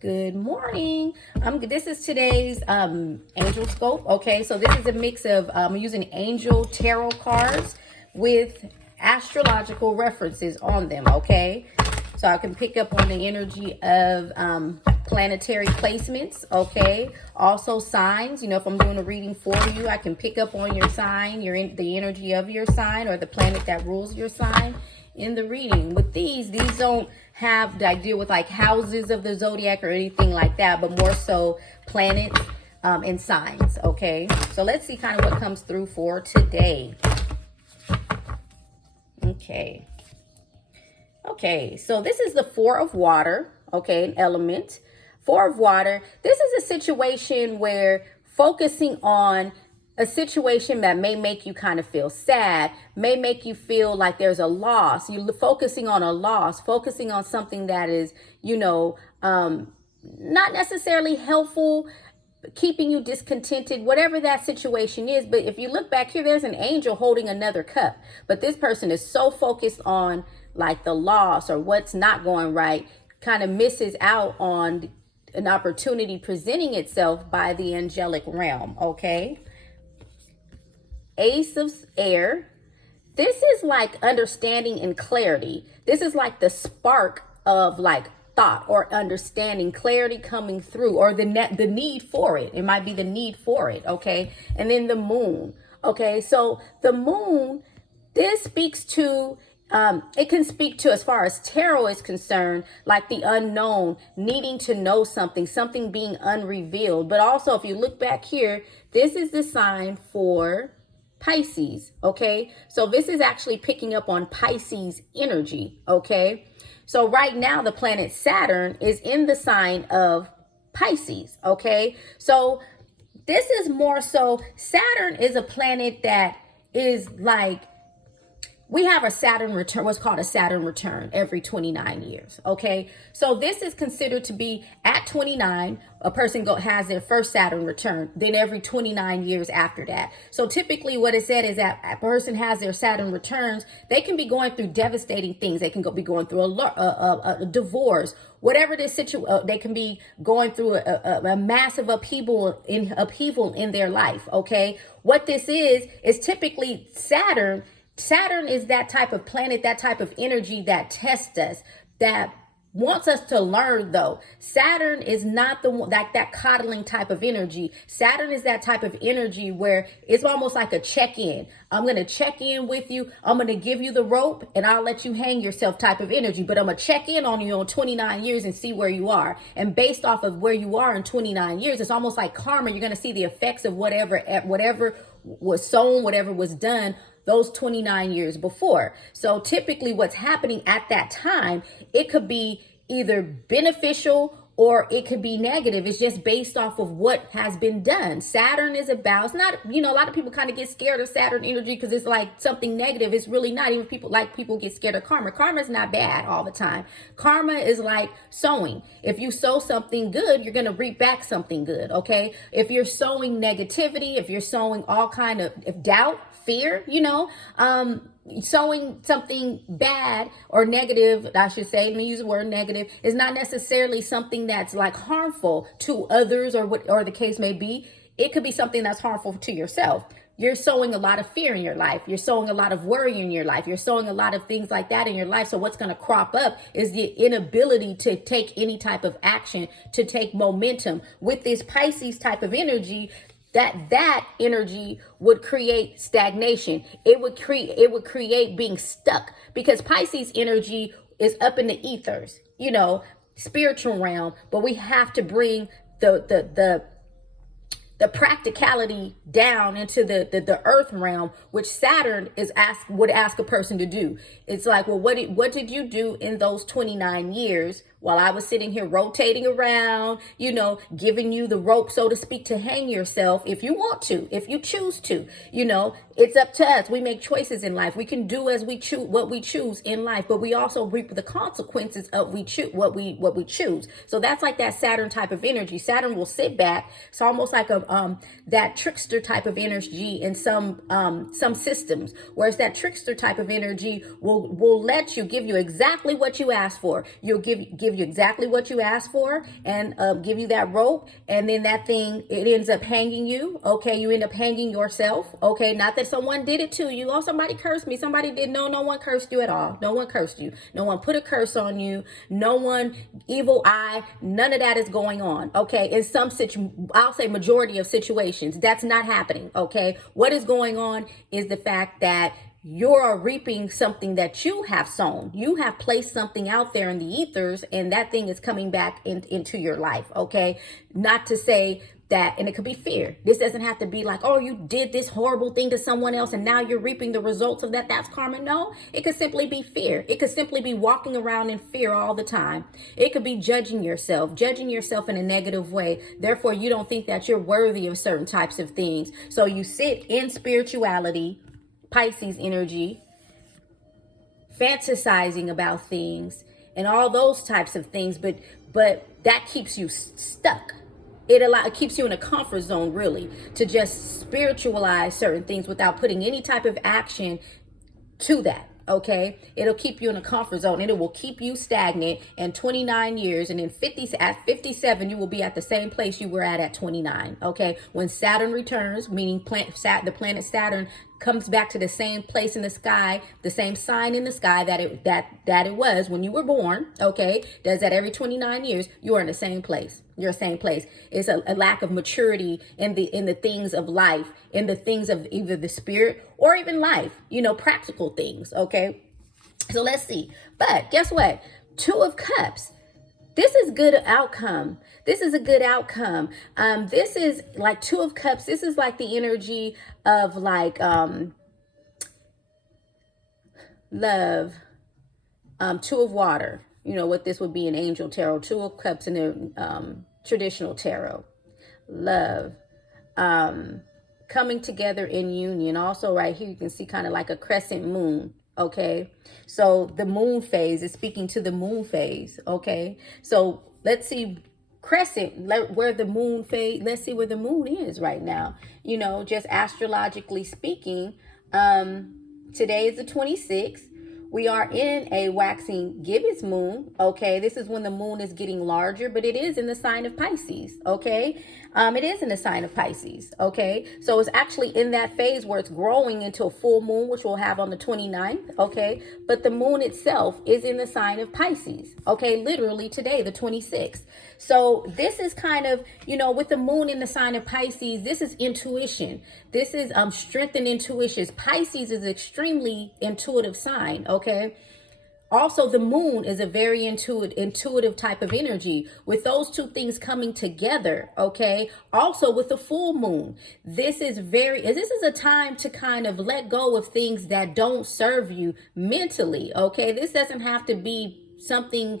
Good morning. This is today's Angelscope. Okay, so this is a mix of using angel tarot cards with astrological references on them. Okay, so I can pick up on the energy of planetary placements. Okay, also signs. You know, if I'm doing a reading for you, I can pick up on your sign, the energy of your sign, or the planet that rules your sign in the reading. With these don't have to deal with like houses of the zodiac or anything like that, but more so planets and signs. Okay, so let's see kind of what comes through for today. Okay, so this is the Four of Water. Okay, an element. Four of Water. This is a situation where focusing on a situation that may make you kind of feel sad, may make you feel like there's a loss. You're focusing on a loss, focusing on something that is, not necessarily helpful, keeping you discontented, whatever that situation is. But if you look back here, there's an angel holding another cup. But this person is so focused on like the loss or what's not going right, kind of misses out on an opportunity presenting itself by the angelic realm. Okay. Ace of Air. This is like understanding and clarity. This is like the spark of like thought or understanding, clarity coming through, or the need for it. It might be the need for it. Okay. And then the Moon. Okay. So the Moon, this speaks to, it can speak to, as far as tarot is concerned, like the unknown, needing to know something being unrevealed. But also, if you look back here, this is the sign for Pisces. Okay, so this is actually picking up on Pisces energy. Okay, so right now the planet Saturn is in the sign of Pisces. Okay, so this is more so, Saturn is a planet that is like, we have a Saturn return, what's called a Saturn return every 29 years. Okay. So this is considered to be at 29, a person has their first Saturn return, then every 29 years after that. So typically what it said is that a person has their Saturn returns, they can be going through devastating things. They can be going through a divorce, whatever this situation, they can be going through a massive upheaval in their life. Okay. What this is typically Saturn is that type of planet, that type of energy that tests us, that wants us to learn. Though Saturn is not the one, like that coddling type of energy. Saturn is that type of energy where it's almost like a check-in. I'm going to check in with you. I'm going to give you the rope and I'll let you hang yourself type of energy. But I'm going to check in on you on 29 years and see where you are. And based off of where you are in 29 years, it's almost like karma. You're going to see the effects of whatever was sown, whatever was done those 29 years before. So typically what's happening at that time, it could be either beneficial or it could be negative. It's just based off of what has been done. Saturn is about, it's not, a lot of people kind of get scared of Saturn energy because it's like something negative. It's really not. Even people get scared of karma. Karma is not bad all the time. Karma is like sowing. If you sow something good, you're going to reap back something good. Okay. If you're sowing negativity, if you're sowing all kind of doubt, fear, sowing something bad or negative, I should say, let me use the word negative, is not necessarily something that's like harmful to others or the case may be. It could be something that's harmful to yourself. You're sowing a lot of fear in your life. You're sowing a lot of worry in your life. You're sowing a lot of things like that in your life. So what's going to crop up is the inability to take any type of action, to take momentum. With this Pisces type of energy, that energy would create stagnation. It would create being stuck, because Pisces energy is up in the ethers, spiritual realm, but we have to bring the practicality down into the earth realm, which Saturn would ask a person to do. It's like, well, what did you do in those 29 years while I was sitting here rotating around, giving you the rope, so to speak, to hang yourself if you want to, if you choose to, it's up to us. We make choices in life. We can do as we choose, what we choose in life, but we also reap the consequences of what we choose. So that's like that Saturn type of energy. Saturn will sit back. It's almost like that trickster type of energy in some systems, whereas that trickster type of energy will give you exactly what you asked for. You'll give give you exactly what you asked for and give you that rope. And then that thing, it ends up hanging you. Okay. You end up hanging yourself. Okay. Not that someone did it to you. Oh, somebody cursed me. Somebody did. No, no one cursed you at all. No one cursed you. No one put a curse on you. No one, evil eye. None of that is going on. Okay. In some I'll say majority of situations, that's not happening. Okay. What is going on is the fact that you're reaping something that you have sown. You have placed something out there in the ethers, and that thing is coming back into your life. Okay. Not to say that, and it could be fear. This doesn't have to be like, oh, you did this horrible thing to someone else and now you're reaping the results of that. That's karma. No, it could simply be fear. It could simply be walking around in fear all the time. It could be judging yourself in a negative way. Therefore, you don't think that you're worthy of certain types of things. So you sit in spirituality, Pisces energy, fantasizing about things and all those types of things, but that keeps you stuck. It keeps you in a comfort zone, really, to just spiritualize certain things without putting any type of action to that. Okay, it'll keep you in a comfort zone, and it will keep you stagnant. And 29 years, and then at 57, you will be at the same place you were at 29. Okay, when Saturn returns, meaning the planet Saturn comes back to the same place in the sky, the same sign in the sky that it was when you were born. Okay, does that every 29 years? You are in the same place. You're the same place. It's a lack of maturity in the things of life, in the things of either the spirit or even life, practical things. Okay, so let's see. But guess what? Two of Cups. This is good outcome. This is a good outcome. This is like Two of Cups. This is like the energy of like love. Two of Water. What this would be in Angel Tarot. Two of Cups in the traditional tarot. Love. Coming together in union. Also right here you can see kind of like a crescent moon. Okay, so the moon phase is speaking to the moon phase. Okay, so let's see crescent, where the moon phase, let's see where the moon is right now. Just astrologically speaking, today is the 26th. We are in a waxing gibbous moon. Okay, this is when the moon is getting larger, but it is in the sign of Pisces. Okay, it is in the sign of Pisces. Okay, so it's actually in that phase where it's growing into a full moon, which we'll have on the 29th. Okay, but the moon itself is in the sign of Pisces. Okay, literally today, the 26th. So this is kind of, with the moon in the sign of Pisces, this is intuition. This is strength and intuition. Pisces is extremely intuitive sign. Okay. Also, the moon is a very intuitive type of energy. With those two things coming together, okay, also with the full moon, this is a time to kind of let go of things that don't serve you mentally, okay? This doesn't have to be something,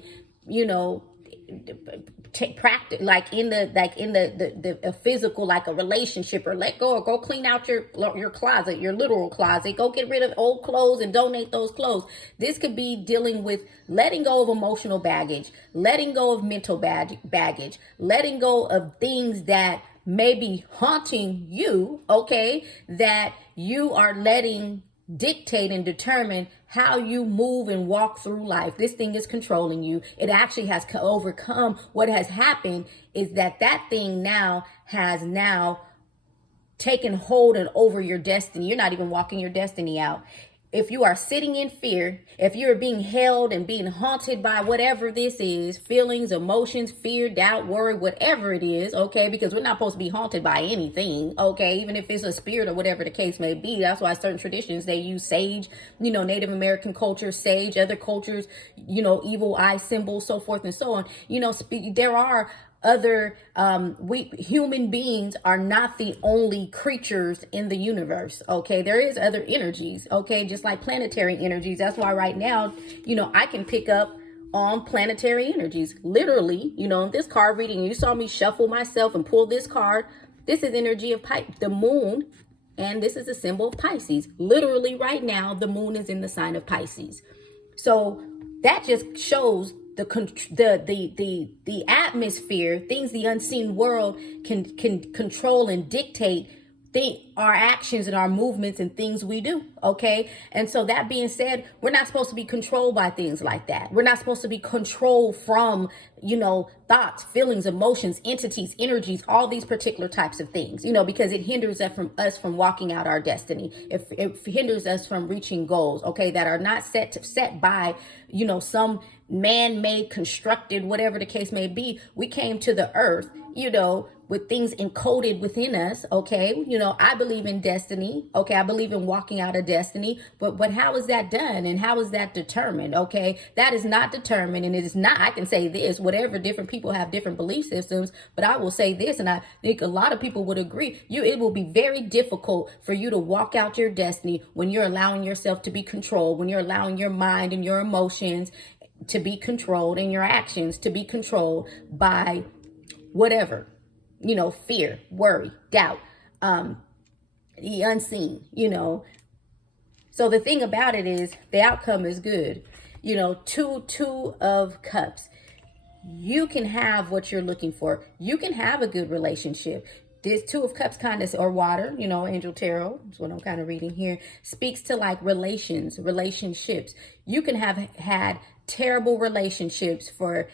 practice like in the physical, like a relationship, or let go, or go clean out your closet, your literal closet, go get rid of old clothes and donate those clothes. This could be dealing with letting go of emotional baggage, letting go of mental baggage, letting go of things that may be haunting you, okay, that you are letting dictate and determine how you move and walk through life. This thing is controlling you. It actually has overcome. What has happened is that thing has taken hold and over your destiny. You're not even walking your destiny out. If you are sitting in fear, if you're being held and being haunted by whatever this is, feelings, emotions, fear, doubt, worry, whatever it is, okay, because we're not supposed to be haunted by anything, okay, even if it's a spirit or whatever the case may be. That's why certain traditions, they use sage, Native American culture, sage, other cultures, evil eye symbols, so forth and so on. There are other human beings are not the only creatures in the universe. Okay, there is other energies, okay, just like planetary energies. That's why right now, I can pick up on planetary energies, literally. In this card reading, you saw me shuffle myself and pull this card. This is energy of the moon, and this is a symbol of Pisces. Literally right now, the moon is in the sign of Pisces. So that just shows the atmosphere, things the unseen world can control and dictate our actions and our movements and things we do. Okay. And so that being said, we're not supposed to be controlled by things like that. We're not supposed to be controlled from, thoughts, feelings, emotions, entities, energies, all these particular types of things, because it hinders us from walking out our destiny. It hinders us from reaching goals, okay, that are not set by, some man-made, constructed, whatever the case may be. We came to the earth, with things encoded within us. Okay. I believe in destiny. Okay. I believe in walking out a destiny, but how is that done? And how is that determined? Okay. That is not determined. And it is not, I can say this, whatever, different people have different belief systems, but I will say this, and I think a lot of people would agree, it will be very difficult for you to walk out your destiny when you're allowing yourself to be controlled, when you're allowing your mind and your emotions to be controlled and your actions to be controlled by whatever, fear, worry, doubt, the unseen, So the thing about it is the outcome is good. Two of cups. You can have what you're looking for. You can have a good relationship. This two of cups kind of, or water, angel tarot is what I'm kind of reading here, speaks to like relationships. You can have had terrible relationships for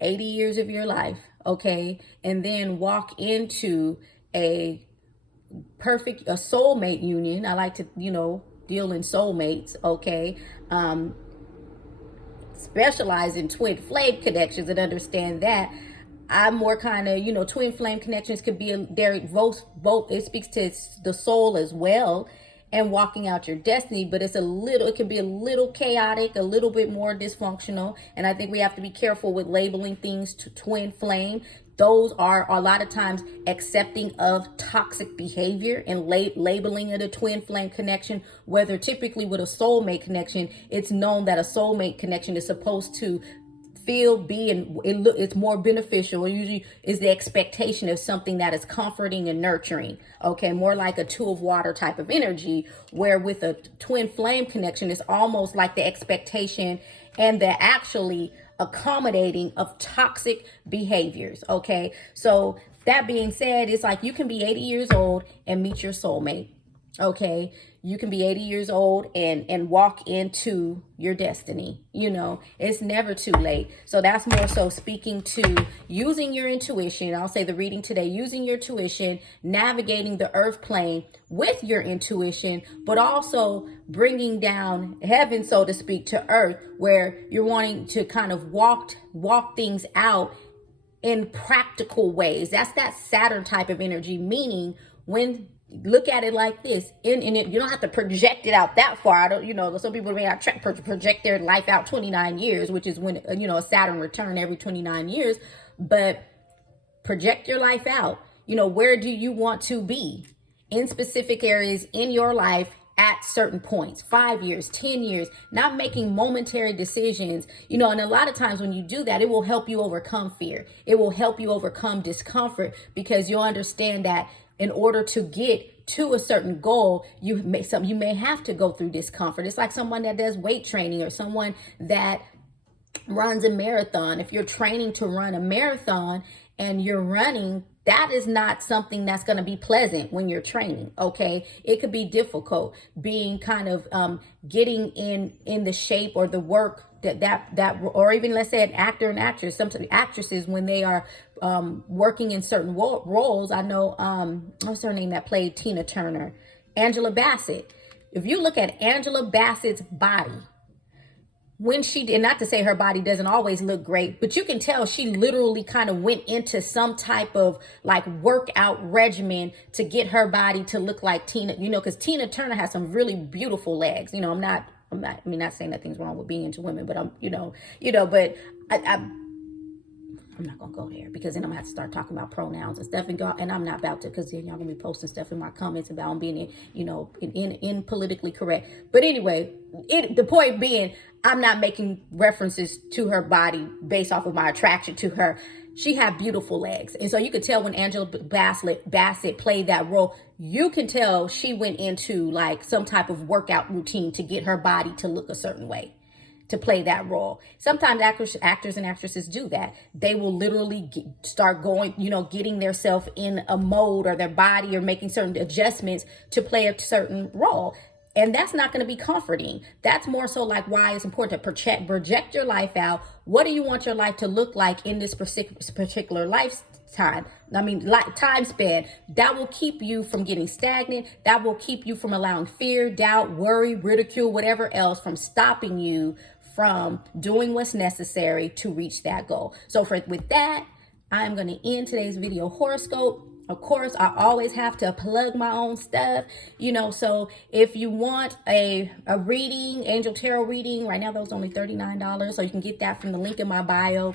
80 years of your life, okay, and then walk into a soulmate union. I like to, deal in soulmates, okay, specialize in twin flame connections and understand that. I'm more kind of, twin flame connections could be both, it speaks to the soul as well, and walking out your destiny, but it can be a little chaotic, a little bit more dysfunctional. And I think we have to be careful with labeling things to twin flame. Those are a lot of times accepting of toxic behavior and labeling it a twin flame connection, whether typically with a soulmate connection, it's known that a soulmate connection is supposed to and it's more beneficial. It usually is the expectation of something that is comforting and nurturing. Okay, more like a two of water type of energy, where with a twin flame connection, it's almost like the expectation and the actually accommodating of toxic behaviors. Okay, so that being said, it's like you can be 80 years old and meet your soulmate. Okay, you can be 80 years old and walk into your destiny. It's never too late. So that's more so speaking to using your intuition. I'll say the reading today, using your intuition, navigating the earth plane with your intuition, but also bringing down heaven, so to speak, to earth, where you're wanting to kind of walk things out in practical ways. That's that Saturn type of energy, meaning when look at it like this, in it, you don't have to project it out that far. I don't, some people may not project their life out 29 years, which is when, a Saturn return every 29 years, but project your life out. Where do you want to be in specific areas in your life at certain points, 5 years, 10 years, not making momentary decisions, and a lot of times when you do that, it will help you overcome fear. It will help you overcome discomfort, because you'll understand that in order to get to a certain goal, you may have to go through discomfort. It's like someone that does weight training or someone that runs a marathon. If you're training to run a marathon and you're running, that is not something that's going to be pleasant when you're training. Okay. It could be difficult being kind of getting in the shape or the work that or even, let's say, an actor and actress, some actresses, when they are working in certain roles. I know what's her name that played Tina Turner, Angela Bassett. If you look at Angela Bassett's body, when she did, not to say her body doesn't always look great, but you can tell she literally kind of went into some type of like workout regimen to get her body to look like Tina, because Tina Turner has some really beautiful legs. I'm not saying that thing's wrong with being into women, but but I'm not gonna go there, because then I'm gonna have to start talking about pronouns and stuff, and I'm not about to, because then y'all gonna be posting stuff in my comments about being in politically correct. But anyway, the point being, I'm not making references to her body based off of my attraction to her. She had beautiful legs, and so you could tell when Angela Bassett played that role, you can tell she went into like some type of workout routine to get her body to look a certain way, to play that role. Sometimes actors and actresses do that. They will literally start going, getting themselves in a mode, or their body, or making certain adjustments to play a certain role. And that's not going to be comforting. That's more so like why it's important to project your life out. What do you want your life to look like in this particular lifetime? Time span. That will keep you from getting stagnant. That will keep you from allowing fear, doubt, worry, ridicule, whatever else from stopping you from doing what's necessary to reach that goal. So with that, I'm going to end today's video horoscope. Of course, I always have to plug my own stuff, so if you want a reading, angel tarot reading, right now those only $39. So you can get that from the link in my bio.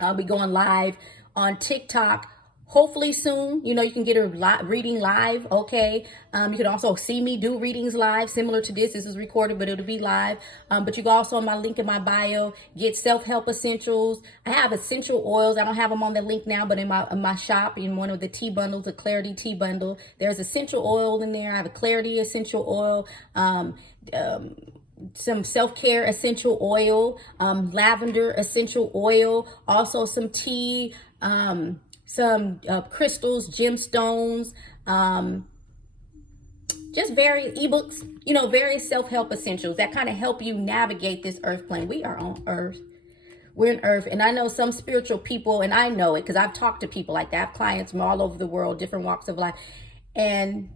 I'll be going live on TikTok hopefully soon. You can get a reading live. Okay. You can also see me do readings live, similar to this. This is recorded, but it'll be live. But you can also, on my link in my bio, get self-help essentials. I have essential oils. I don't have them on the link now, but in my shop, in one of the tea bundles, the Clarity tea bundle, there's essential oil in there. I have a Clarity essential oil, some self-care essential oil, lavender essential oil, also some tea, some crystals, gemstones, just various ebooks, various self-help essentials that kind of help you navigate this earth plane. We are on earth. We're in earth. And I know some spiritual people, and I know it because I've talked to people like that. I have clients from all over the world, different walks of life. And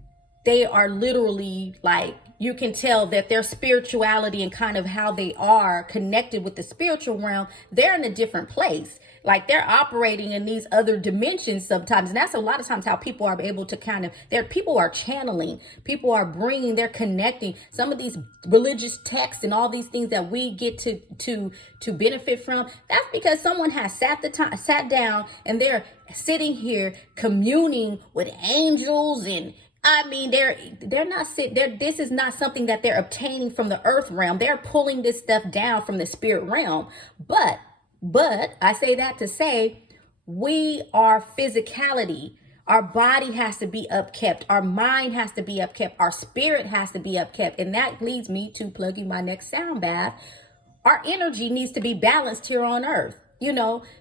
they are literally like, you can tell that their spirituality and kind of how they are connected with the spiritual realm, they're in a different place. Like they're operating in these other dimensions sometimes. And that's a lot of times how people are able to people are channeling, people are bringing, they're connecting some of these religious texts and all these things that we get to benefit from. That's because someone has sat down and they're sitting here communing with angels, and they're not this is not something that they're obtaining from the earth realm. They're pulling this stuff down from the spirit realm. But I say that to say, we are physicality. Our body has to be upkept. Our mind has to be upkept. Our spirit has to be upkept. And that leads me to plugging my next sound bath. Our energy needs to be balanced here on earth.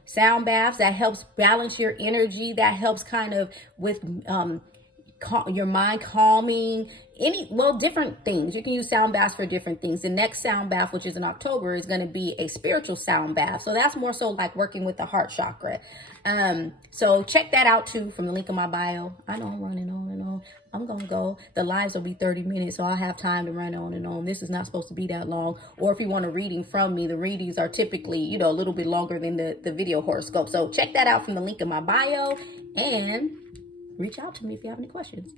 Sound baths, that helps balance your energy. That helps kind of with, your mind, calming, different things. You can use sound baths for different things. The next sound bath, which is in October, is going to be a spiritual sound bath. So that's more so like working with the heart chakra. So check that out too from the link in my bio. I know I'm running on and on. I'm going to go. The lives will be 30 minutes, so I'll have time to run on and on. This is not supposed to be that long. Or if you want a reading from me, the readings are typically, a little bit longer than the video horoscope. So check that out from the link in my bio and reach out to me if you have any questions.